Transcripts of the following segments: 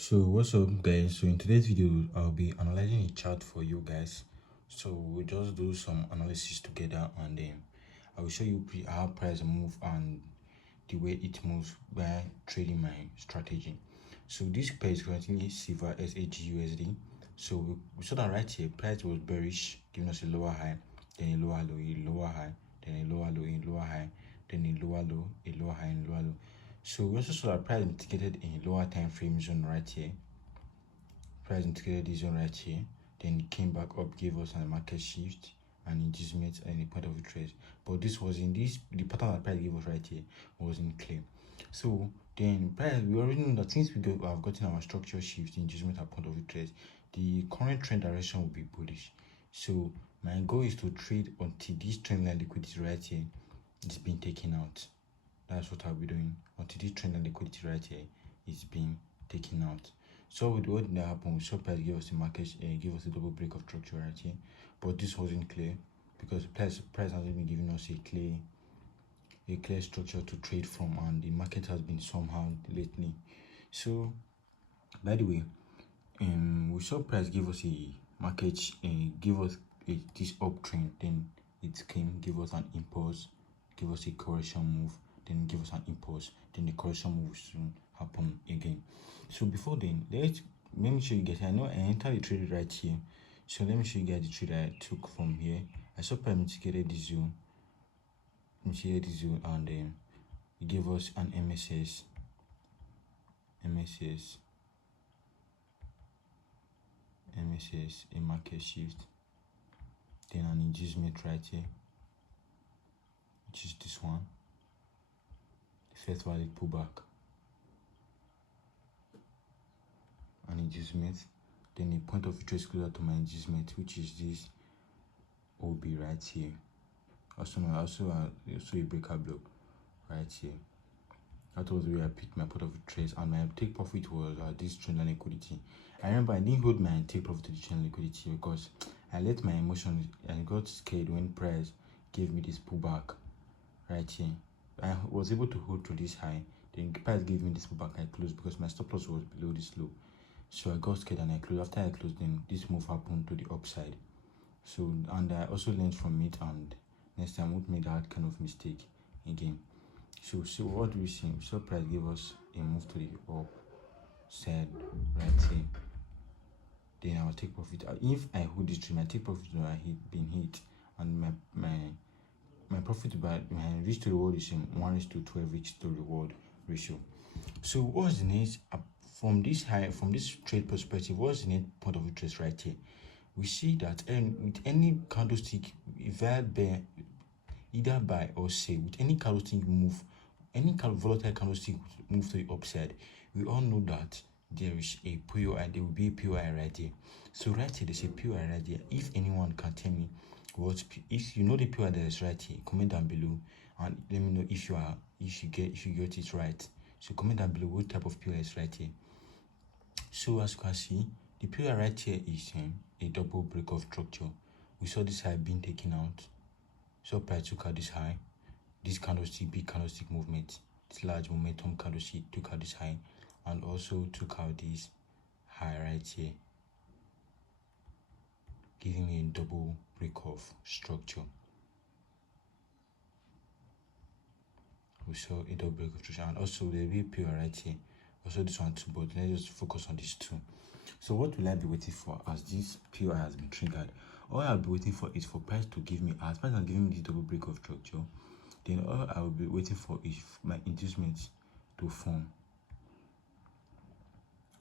So what's up guys? So in today's video I'll be analyzing a chart for you guys. So we'll just do some analysis together, and then I will show you how price move and the way it moves by trading my strategy. So this pair is currently silver SAGUSD. So we saw that right here price was bearish, giving us a lower high, then a lower low, a lower high, then a lower low, a lower high, then a lower low, a lower high, and lower low. So we also saw that price indicated in a lower time frame zone right here. Price indicated this zone right here. Then it came back up, gave us a market shift and inducement and a point of interest. But this was in this, the pattern that price gave us right here wasn't clear. So then price, we already know that since we have gotten our structure shift, inducement and point of interest, the current trend direction will be bullish. So my goal is to trade until this trend line liquidity right here is being taken out. That's what I'll be doing until this trend and liquidity right here is being taken out. So with what that happened, we saw price give us the market, give us a double break of structure right here, but this wasn't clear because price hasn't been giving us a clear structure to trade from, and the market has been somehow lately. So by the way, we saw price give us a market, give us this uptrend, then it came, give us an impulse, give us a correction move, then give us an impulse, then the correction move will soon happen again. So before then, let me show you guys. I know I entered the trade right here, so let me show you guys the trade I took from here. I saw price mitigated this zone, and then it gave us an MSS, a market shift, then an inducement right here, which is this one, the first valid pullback, an inducement, then a point of interest closer to my inducement, which is this OB right here, also a breaker block right here. That was where I picked my point of interest, and my take profit was this trend line liquidity. I remember I didn't hold my take profit to the trend liquidity because I let my emotions, and got scared when price gave me this pullback right here. I was able to hold to this high, then price gave me this pullback. I closed because my stop loss was below this low, so I got scared and I closed. After I closed, then this move happened to the upside. So, and I also learned from it, and next time I won't make that kind of mistake again. So what do we see? We saw price give us a move to the upside right here. Then I'll take profit. If I hold this trade, my take profit will have been hit, and my profit by my risk to reward is 1:12 risk to reward ratio. So what's the next from this trade perspective? What's the next point of interest right here? We see that with any candlestick, either buy or sell, with any candlestick move, any volatile candlestick move to the upside, we all know that there is a POI. There will be a POI right there. So right here, there's a POI right there. If anyone can tell me if you know the POI that is right here, comment down below and let me know if you get it right. So comment down below what type of POI is right here. So as you can see, the POI right here is a double break of structure. We saw this high being taken out. So price took out this high, this candlestick, big candlestick movement, this large momentum candlestick took out this high, and also took out this high right here, giving me a double break of structure. We saw a double break of structure, and also the POI right here. Also this one too, but let's just focus on these two. So what will I be waiting for as this POI has been triggered? All I'll be waiting for is for price to give me, as price has given me this double break of structure, then all I will be waiting for is my inducement to form.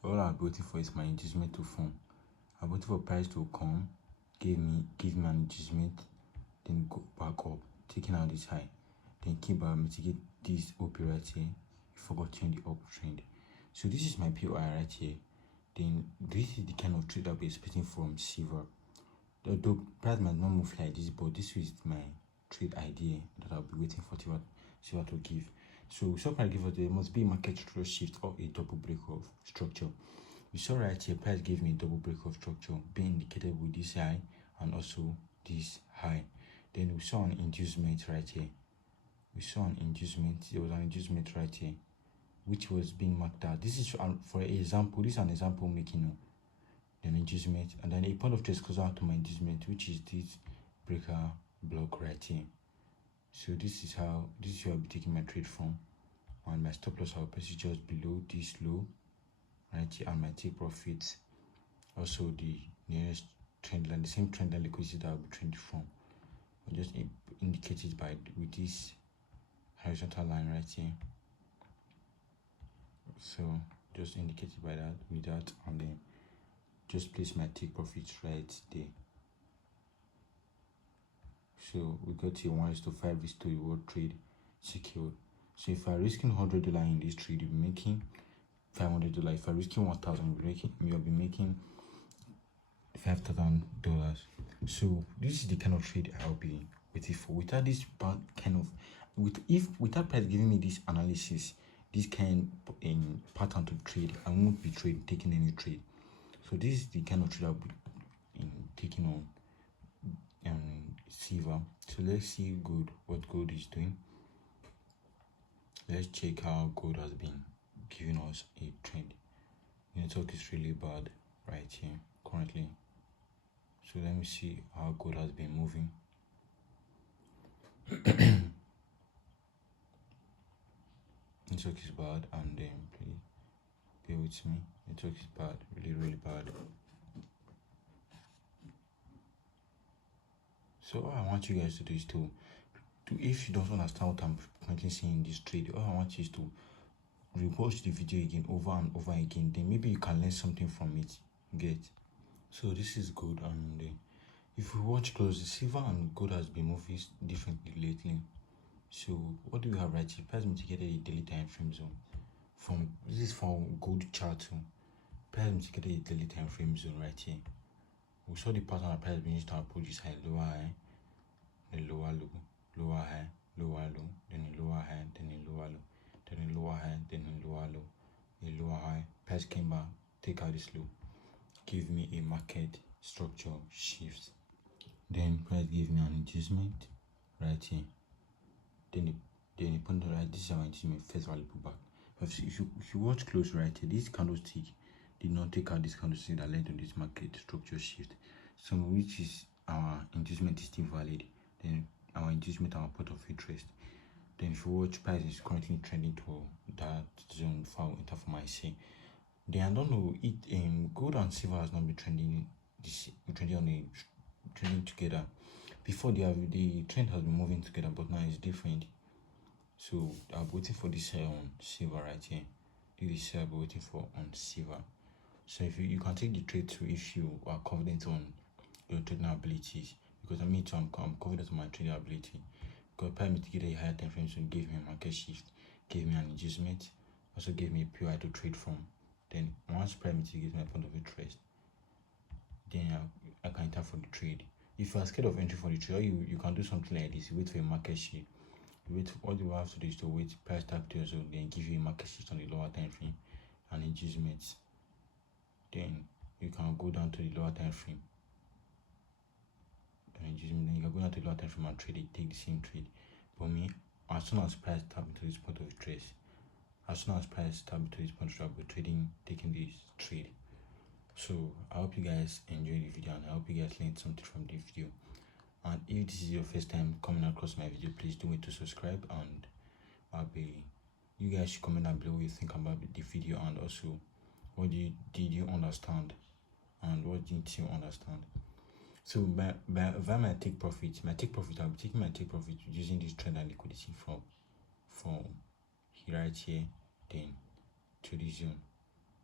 All I'll be waiting for is my inducement to form. I'm waiting for price to come, give me an inducement, then go back up, taking out this high, then keep mitigate this OP right here before continuing the uptrend. So this is my POI right here. Then this is the kind of trade I'll be expecting from silver. Although price might not move like this, but this is my trade idea that I'll be waiting for silver to give. So price give us, there must be a market structure shift or a double break of structure. We saw right here price gave me a double break of structure being indicated with this high and also this high. Then we saw an inducement right here. There was an inducement right here. which was being marked out. This is for example, this is an example making an inducement, and then a point of trace closer to my inducement, which is this breaker block right here. So this is where I'll be taking my trade from, and my stop loss I'll place it just below this low right here, and my take profits also the nearest trend line, the same trend line liquidity that I'll be trading from. I'll just indicate it with this horizontal line right here. So just indicate it by that, with that, and then just place my take profits right there. So we got here 1:5 is to reward trade secured. So if I'm risking $100 in this trade, you'll be making $500. If I'm risking 1,000, you'll be making $5,000. So this is the kind of trade I'll be waiting for. Without this kind of, without price giving me this analysis, this kind in pattern to trade, I won't be taking any trade. So this is the kind of trade I'll be taking on silver. So let's see what gold is doing. Let's check how gold has been giving us a trend. The network is really bad right here currently. So let me see how gold has been moving. Network is bad, and then please bear with me. Network is bad, really bad. So all I want you guys to do is to if you don't understand what I'm currently saying in this trade, all I want you is to rewatch the video again over and over again. Then maybe you can learn something from it. Get? So this is gold, and if we watch closely, silver and gold has been moving differently lately. So what do we have right here? Price indicated a daily time frame zone. This is for gold chart too. Price indicated a daily time frame zone right here. We saw the pattern of price being used to approach this high, lower high, then lower low, lower high, lower low, then a lower high, then a lower low, then a lower high, then a lower low, a lower high. Price came back, take out this low, give me a market structure shift. Then price gave me an inducement right here. Then the point of right, this is our inducement first value pullback. If you watch close right here, this candlestick did not take out this candlestick that led to this market structure shift. So which is our inducement is still valid. Then our inducement, our point of interest. Then if you watch, price is currently trending to that zone for my IC. Then I don't know, gold and silver has not been trending trending together. Before the trend has been moving together, but now it's different. So I'm waiting for this on silver right here. This is I'm waiting for on silver. So if you can take the trade too if you are confident on your trading abilities, because I'm confident on my trading ability. Because price mitigated a higher time frame, so gave me a market shift, gave me an inducement, also gave me a POI to trade from. Then once price mitigates my point of interest, then I can enter for the trade. If you are scared of entry for the trade, you can do something like this. You wait for a market shift. What you have to do is to wait price tap to your zone, then give you a market shift on the lower time frame and inducements. Then you can go down to the lower time frame. Then you can go down to the lower time frame and trade it, take the same trade. For me, as soon as price tap into this point of interest, I'll be taking this trade. So I hope you guys enjoyed the video, and I hope you guys learned something from the video. And if this is your first time coming across my video, please do it to subscribe, and you guys should comment down below what you think about the video, and also what did you understand and what didn't you understand. So via my take profit, I'll be taking my take profit using this trend and liquidity from right here, then to this zone.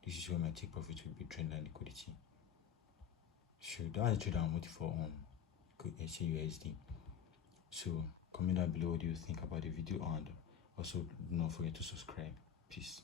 This is where my take profit will be trend and liquidity. So that's the trade I'm waiting for on SAUSD. So comment down below what you think about the video, and also do not forget to subscribe. Peace.